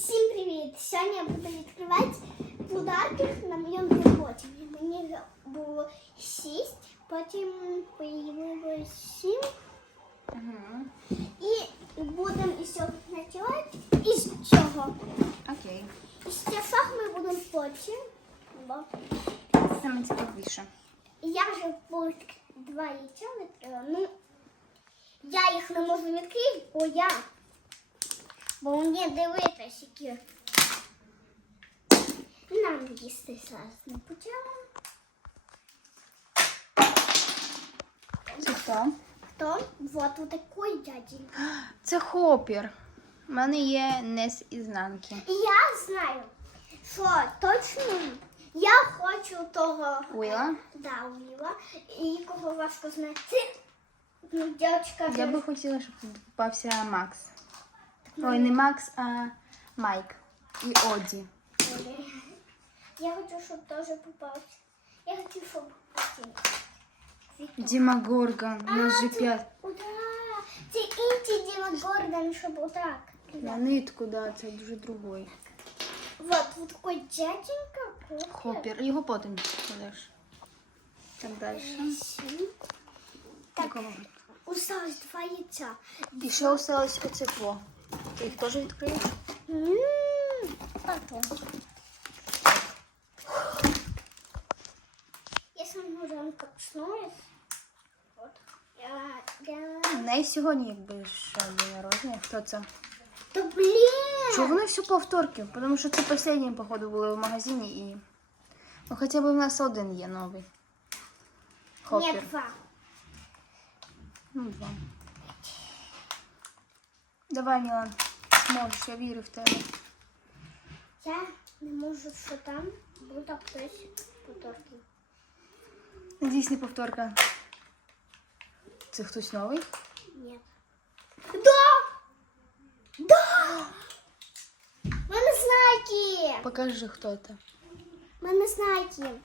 Всім привіт! Сьогодні я буду відкривати подарки на моєму народження. Мені було 6, потім появилось 7. І будемо із цього починати. Із чого? Окей. Із часах ми будемо потім. Бо Саме цікавіше. Я вже по два яйця відкрила. Ну, я їх не можу відкрити, бо я. Бо мені дивитись, які. Нам їсти зараз не почала. Це хто? Хто? Вот у такий дяді. Це хопір. У мене є не з ізнанки. Я знаю, що точно я хочу того. Уіла? Да, Уіла. І кого важко знайти. Ну, дівчинка. Я би хотіла, щоб попався Макс. Ой, не Макс, а Майк. І Оді. Я хочу, щоб теж попався. Я хочу, щоб один. Діма Горган. У нас же це- п'ять. Ура! Це інший Діма Гордон, щоб отак. На нитку, да, це дуже другой. Вот, вот такой дяденька. Попер. Хопір. Його потім кладеш. Так далі. Так, Якого? осталось два яйця. І ще осталось оце тво. Ти їх теж відкриєш? Потом. Я сам уже коснулась. Вот. Я, я... Неї сьогодні якби ще день народження. Хто це? Да блин! Чого вони все повторки? Тому що це останні, походу, були в магазині і. Ну хоча б у нас один є новий. Хоппер. Нет, два. Ну, два. Давай, Мілан, зможеш, я вірю в тебе. Я не можу, що там буде хтось поторки. Надіюсь, не повторка. Це хтось новий? Нет. Да! Да! Мене знаки! Покажи, хто це. Мене знаки.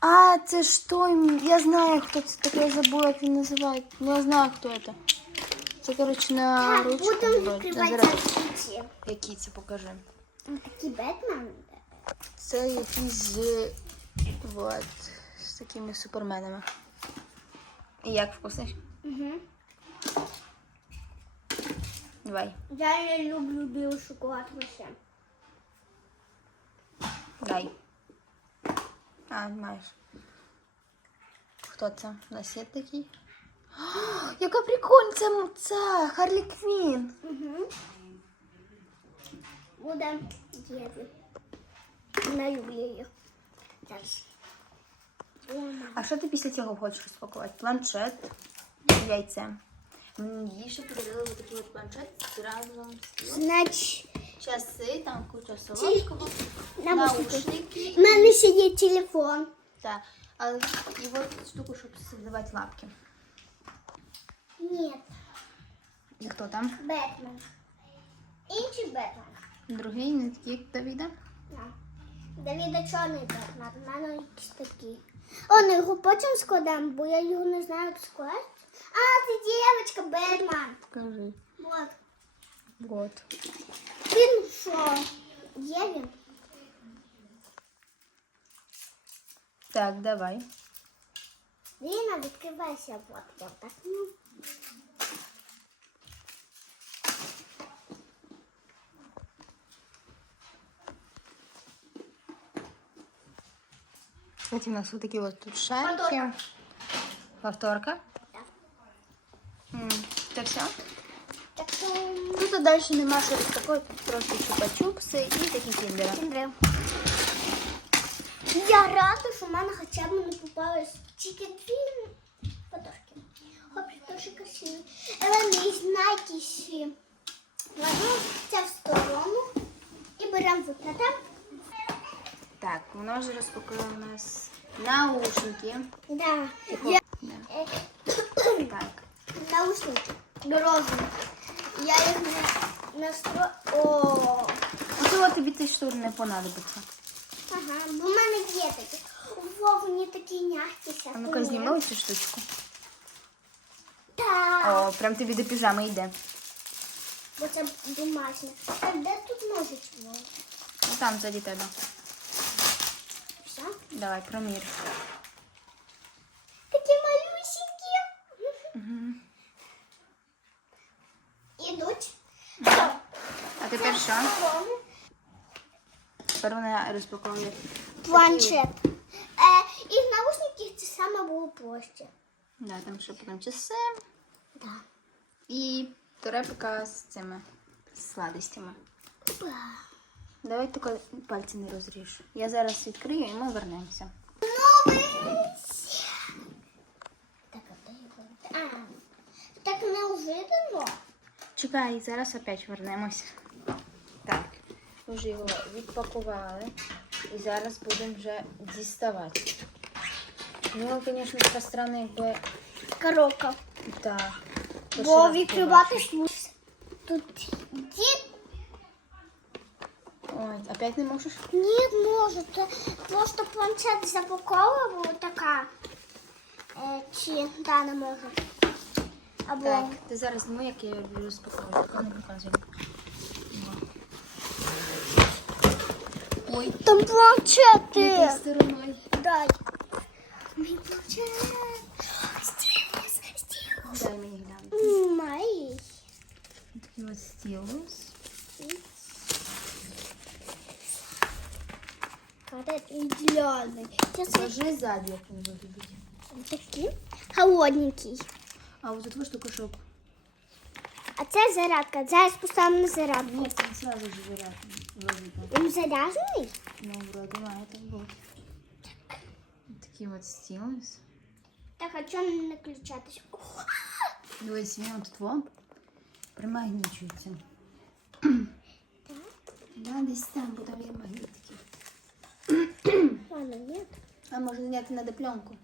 А, це ж той. Я знаю, хто це таке, я забула, як він називає. Ну, я знаю, хто це. Це, коротше, на Так, ручку. будемо відкривати. Які це покажи. Ось Такий Бетмен. Це якийсь з. Вот. З такими суперменами. І як вкусний? Угу. Давай. Я не люблю білий шоколад вообще. Дай. А, маєш. Хто це? У нас є такий? Яка прикольна це, це Харлі Квін. Угу. Буде Єві. Не люблю її. Зараз. А що ти після цього хочеш розпакувати? Планшет, яйце. Мені ще подарили такий от планшет разом з Значить, часи, там куча солодкого, наушники. наушники. У мене ще є телефон. Так, а, і от штуку, щоб создавати лапки. Ні, І хто там? Бетмен. Інший Бетмен. Другий, не такий, як Давіда? Да. Давіда чорний Бетмен. У мене такий. О, ну його потім складемо, бо я його не знаю як скласти. А, це дівчинка Бетмен. Покажи. Вот. Вот. Він що? Є він? Так, давай. Ліна, відкривайся. Вот, я так. Ну. Кстати, у нас вот такие вот тут шарики. Повторка. Да. Это все? Тут дальше нема що розпаковувати, тут просто чупа-чупси і такі кіндери. Кіндри. Я рада, що в мене хоча б не попались тільки дві подошки. Хоп, дуже красиві. Але не знайтіші. Ладно, це в сторону. І беремо викладаємо. Так, воно вже розпакує у нас наушники. Да. Я... Да. Так. Наушники. Дорожні. Я їх не настро... О, Можливо, тобі цей штур не понадобиться. ага, бо в мене є такі. Во, вони такі м'які. А ну-ка зніми цю штучку. Так. О, прям тобі до піжами йде. бо це домашнє. Так де тут ножичок? Ну там ззаді тебе. Все? Давай, промір. Такі малюсенькі. Угу. Ідуть. А тепер що? Тепер вона розпаковує. Планшет. Е, і в наушниках це саме було проще. Да, там ще потім часи Да. і турепка з цими сладостями. Давай тільки пальці не розріж. Я зараз відкрию і ми вернемося. Так, неожиданно. Чекай, зараз опять вернемося. Так, вже його відпакували і зараз будемо вже діставати. Ну, звісно, така странна, якби Коробка. так. Бо відкривати смус. Тут опять не можеш? Ні, може, це просто планшет запаковував така. Е, чи да, не можу. Або Так, ти зараз зніми, як я її розпаковую. Я не показую. Ой, там планшети. стороною. Дай. Мій планшет. Стілус, стілус. Дай мені глянути. Май. Такий от стілус. Кадет ідеальний. Це Скажи ззаді, як він виглядить. такий холодненький. А ось тут штука, щоб А це зарядка. Зараз поставимо на зарядку. Ні, це зразу ж заряд виглядає. Він заряджений? Ну, вроде має так бути. Такий от стілус. Так, а чому не включатись? О, Дивись, він от вам примагнічується. Да, десь там буде є магнітики. Ладно, ні. А може зняти треба пленку?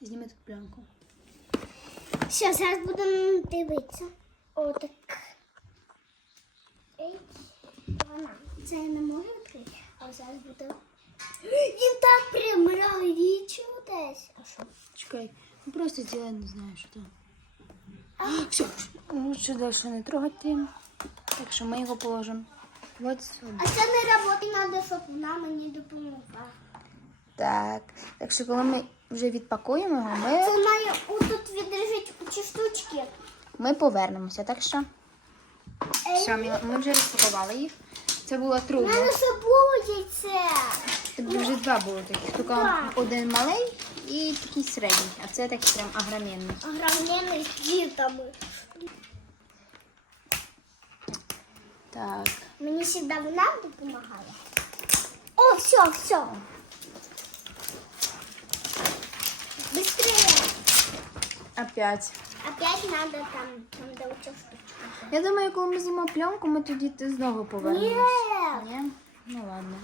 Зніми тут пленку. Все, зараз будемо дивитися. О, так. Ей, вона. Це я не можу відкрити, а зараз буде. Він так примравічив десь. А що? Чекай, ну просто сделай, не знаю, що там. Все, лучше дальше не трогати. Так що ми його положимо. Вот сюди. А це не роботи, треба, щоб вона мені допомогла. Так. Так що коли ми вже відпакуємо його, ми, Це має отут відрежить ці штучки. ми повернемося. Так що все, ми, ми вже розпакували їх. Це було У трудно. мене ще було яйце. Тобі вже два було таких. Тільки Так. один малий і такий середній. А це такий прям агромінний. Огромний з дітами. Так. Мені завжди вона допомагає. О, все, все. Быстрее. Опять. Опять надо там, там де оця. Я думаю, коли ми знімемо пленку, ми тоді ти знову повернемось. Ні. Ні? Ну ладно.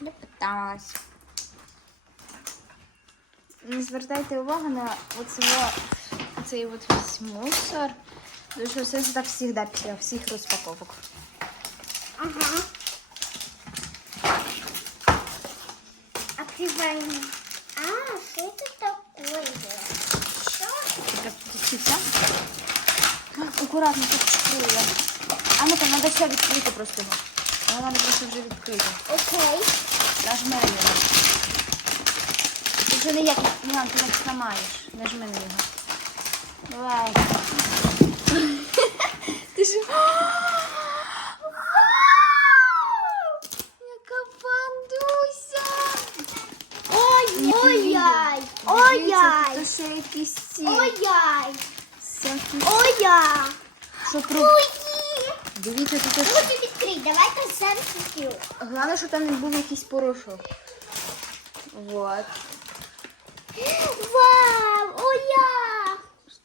Не питалась. Не звертайте увагу на оцього, оцей от весь мусор. Тому що все це так завжди після всіх розпаковок. Ага. Открываем. А, что это такое? Что? Спуститься. Акуратно тут вкрила. А ну там треба все відкрити просто. Його треба просто вже відкрити. Окей. Нажми на нього. Ти вже ніяк, Мілан, ти не зламаєш. Нажми на нього. Давай. Ж... Яка пандуся! Ой. Дивіться, Ой-ой. Тут ще якісь ці... Всякі... Ой-ой. Що про... Дивіться, тут... Хочу відкрити. Давайте зараз відкрию. Головне, щоб там не був якийсь порошок. Вот. Вау, ой-я.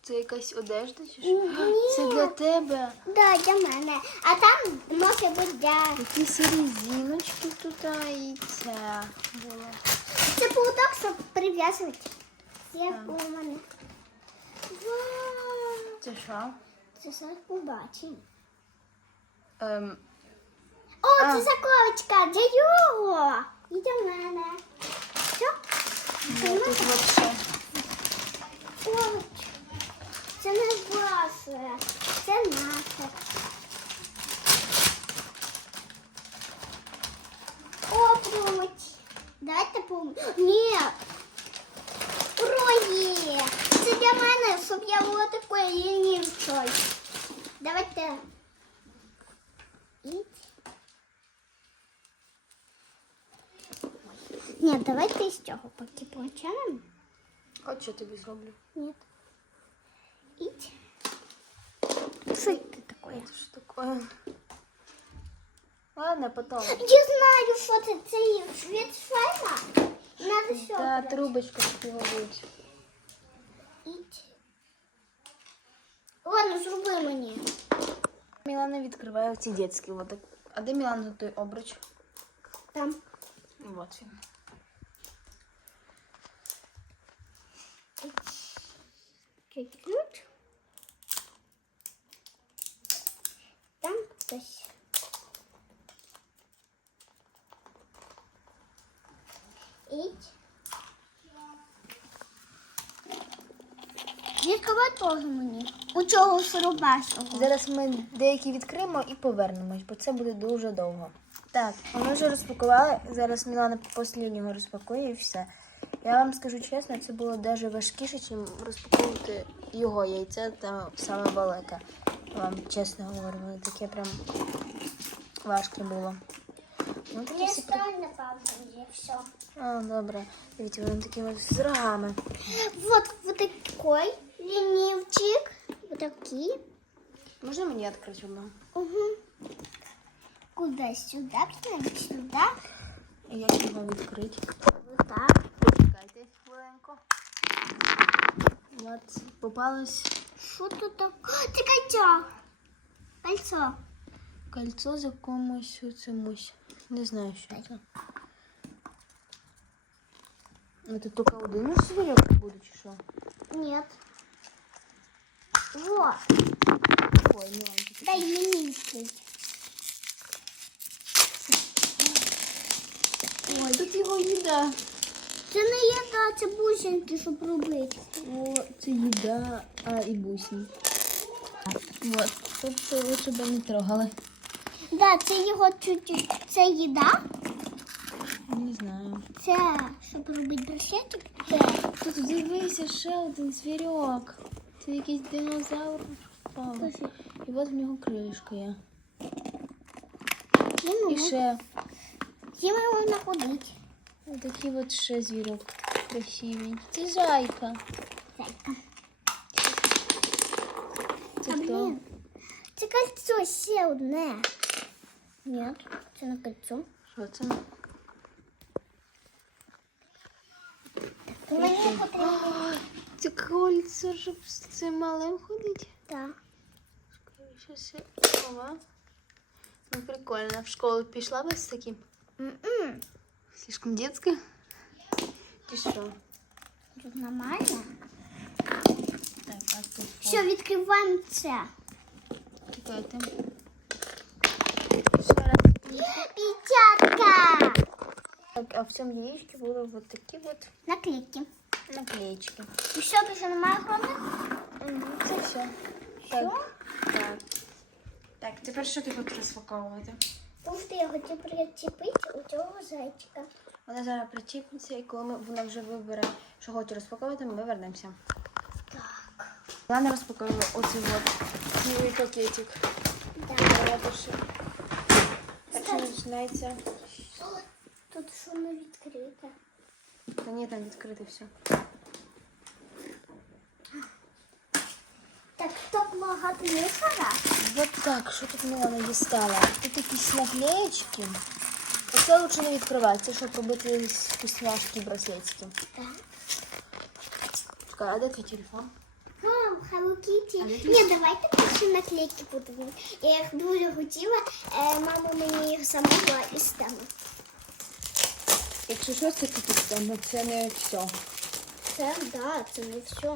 Це якась одежда чи що? Ні. Це для тебе. Да, для мене. А там може бути для... Якісь резиночки тут і це було. Це поводок, щоб прив'язувати. Як у мене. Вау. Це що? Це зараз побачимо. Ем, О, А. це заколочка для його. І для мене. Це ну, тут от ще. Ой, Це не ваше. Це наше. Обруч. Дайте пом... Ні. Уроє. Це для мене, щоб я була такою лінівчою. Давайте. Іть. Ні, давайте з цього поки почнемо. От що тобі зроблю. Ить. Что это такое? Це таке. Ладно, потом. Я знаю, що це. Це від шайма. Надо все. Та трубочка співають. Ить. Ладно, зроби мені. Мілана відкриває ці дітські. Вот так. А де Мілана той обруч? Там. Вот він. Такий ключ. Там хтось. Ить. Відкривай теж мені. У чого сиробасого? Зараз ми деякі відкриємо і повернемось, бо це буде дуже довго. Так, ми вже розпакували. Зараз Мілана останнього розпакує і все. Я вам скажу чесно, це було дуже важкіше, ніж розпаковувати його яйце та саме велике. Вам чесно говорю, таке прям важке було. Ну, такі Я всі стань на паузу, все. А, добре. Дивіться, вони такі от з рогами. Вот, вот такой ленивчик. Вот такие. Можна мені відкрити одну? Угу. Куда? Сюда, сюда. Як його відкрити? Вот так. Почекайте хвилинку. От, попалось Что тут так? Це кольцо. Кольцо. кольцо з якомусь цимусь. Не знаю, що це. Ну, тут тільки один звірок буде, чи що? Нет. Вот. Ой, ну, ладно. Дай мне відкрити. Ой, тут його їда. Це не їда, це бусинки, щоб робити. О, це їда, а і бусні. Вот. Тут це лучше б не трогали. Да, це його чуть-чуть. Це їда. Не знаю. Це, щоб робити браслетик. Це. Тут дивися ще один звірок. Це якийсь динозавр впав. І от в нього кришка є. І ще Чим його знаходити? Такий от ще звірок красивий. Це зайка. Зайка. Це А, хто? блін. Це кольцо ще одне. Ні, це не кольцо. Що це? Мені потрібно. Це кольцо, щоб з цим малим ходити. Так. Щас я Ова. Ну, прикольно. В школу пішла би з таким? М-м. Слишком детське? Чи що? Тут нормально. Так, а тут Все, відкриваємо це. Чекайте. Ще раз. Печатка. Так, а в цьому яєчку були вот такі от Наклейки. наклеечки. І все, більше немає хромних? Це все. Все? Так. Так, тепер що ти хочеш розпаковувати? Ух ти, я хотів причепити у цього зайчика. Вона зараз причіпиться, і коли ми, вона вже вибере, що хоче розпаковувати, ми вернемося. Так. Вона розпаковує оцей от цілий пакетик. Да. Перше. Перше починається. Тут що не відкрите. Та ні, там відкрите все. Так, так багато мусора. Вот так, що тут Мілана дістала? Тут якісь наклеєчки. Оце лучше не відкривати, це щоб робити вкусняшки браслетики. Так. Чекай, а де твій телефон? Мам, Hello Kitty. Ні, давайте перші наклейки будемо. Я їх дуже хотіла. Е, мама мені їх замовила із теми. Якщо щось, то тут там, це не все. Це, да, це не все.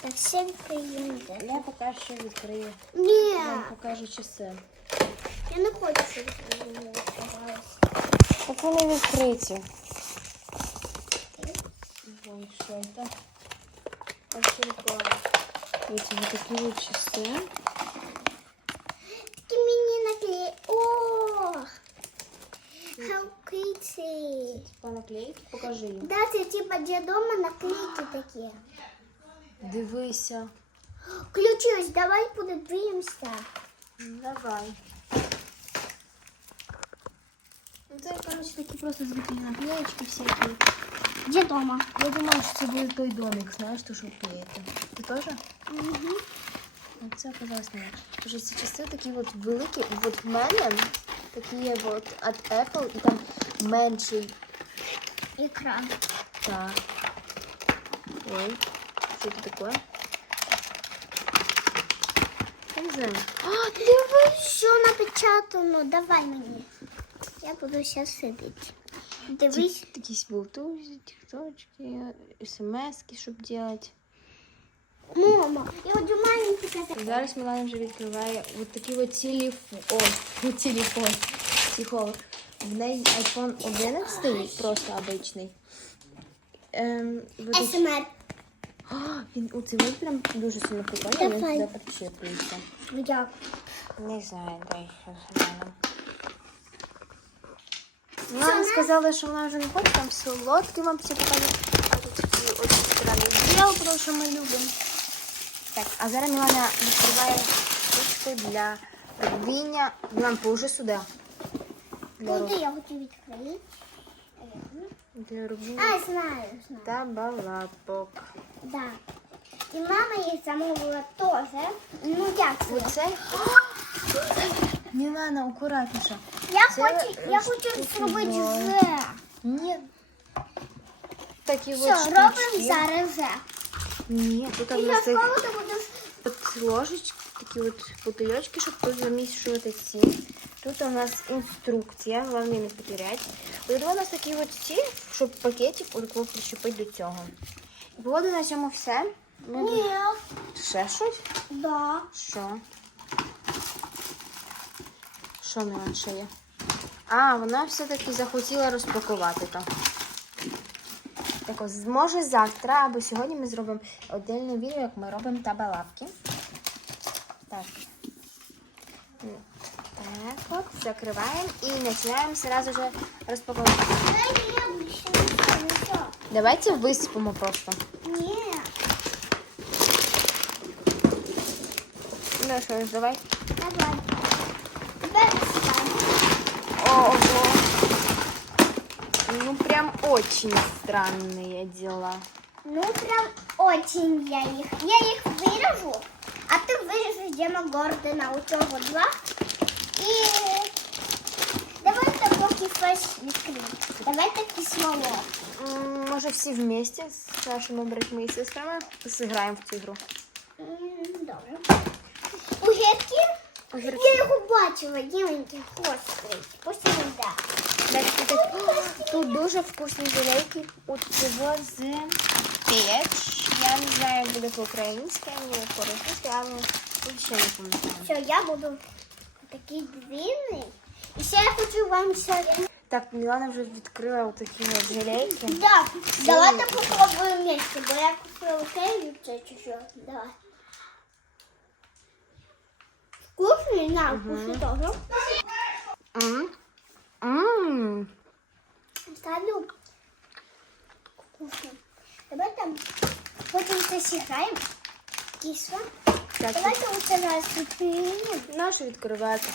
Так, всім приїде. Я поки що відкрию. Ні. Вам покажу часы. Я не хочу, щоб відкрили, Так вони відкриті. Ой, що це? Ось реклама. Ось такі от часи. Ти мені наклеїв. Ох! Типа наклейки? Покажи їм. Да, це типа для дома наклейки такие. Дивися. Ключі ось, давай подивимося. Давай. Ну це, коротше, такі просто звикли наклеєчки всякі. Де дома? Я думаю, що це буде той домик, знаєш, то що вклеїти. Ти теж? Угу. Це класно. Тож ці частини такі от великі. От в мене такі є от від Apple і там менший. Екран. Так. Ой, що це таке? Я не знаю. А, дивись, що напечатано. Давай мені. Я буду зараз сидіти. Дивись. Якісь блутузі, тікточки, смс-ки, щоб робити. Мама, я хочу маленький казати. Зараз Мілана вже відкриває от такий от телефон. О, телефон. Психолог. В неї iPhone 11 просто обичний. Ем, і от такі- СМР. А, він у цей прям дуже сильно прикольний, він Давай. туди підчеплюється. Як? Не знаю, дай глянемо. Нам сказали, що вона вже не хоче там солодкі вам все показати. А тут такі от странні діл, тому що ми любимо. Так, а зараз Мілана відкриває ручку для рвіння. Нам положи сюди. Для, я хочу відкрити? Для рвіння А, знаю, знаю. та балапок. Да. І мама їх замовила теж. Ну як це? Оце. Мілана, акуратніше. Я це, хочу, я хочу штуки зробити вже. Ні. Такі Все, робимо штучки. зараз вже. Ні, тут І нас я їх скоро ти будеш от ложечки, такі от бутильочки, щоб тут замішувати ці. Тут у нас інструкція, головне не потеряти. Тут у нас такі от ці, щоб пакетик от прищепити до цього. Буде на цьому все. Ми... Ні. Ще щось? Да. Що? Що Мілан ще є? А, вона все-таки захотіла розпакувати то. Так ось, може завтра або сьогодні ми зробимо отдельне відео, як ми робимо табалавки. Так. М, Так от, закриваємо і починаємо сразу же розпаковувати. Дай я ще не все, не все. Давайте висипемо просто. Ні. Ну що ж, давай. Давай. Тепер встань. Ого. Ну, прям очень странные дела. Ну, прям очень я їх. Я їх виріжу, а ти виріжеш Дема Гордона у цього два. Давайте поки феш відкриємо. Давайте. М, Може, всі вместе з нашими братьми і сестрами зіграємо в цю гру. Добре. Огірки? Огірки. Я його бачила, дівеньки, гострий. Посередя. Так, тут, дуже вкусні желейки. От цього з печ. Я не знаю, як буде по-українськи, ні по-російськи, але ще не пам'ятаю. Все, я буду такий длинний. І ще я хочу вам ще... Так, Мілана вже відкрила отакі от желейки. Да, давайте попробуем вместе, бо я купила кейк це чи що. Давай. Вкусний? На, вкусний тоже. М. М. Ставлю. Вкусно. Давайте потім це зіграємо. Кисло. Давайте оце зараз відкриємо. Наші відкривати.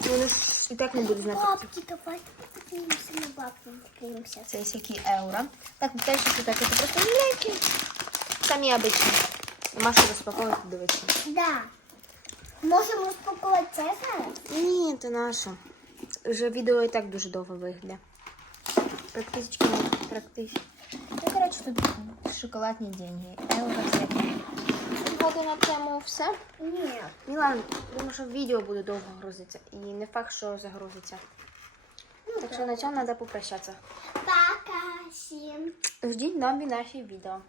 Вони ж і так не будуть знати. Бабки, давайте подивимося на бабки. Відкриємося. Це всякі евро. Так, перше, що так, це просто желейки. Самі обичні. Що розпаковувати, дивитися. Да. Можемо розпакувати це зараз? Ні, це наше. Вже відео і так дуже довго виглядає. Практично, практично. Ну, коротше, тут шоколадні деньги. Евро всякі. Поки на цьому все. Ні. Мілан, думаю, що відео буде довго грузитися. І не факт, що загрузиться. Так що на цьому треба попрощатися. Пока всім. Ждіть нові наші відео.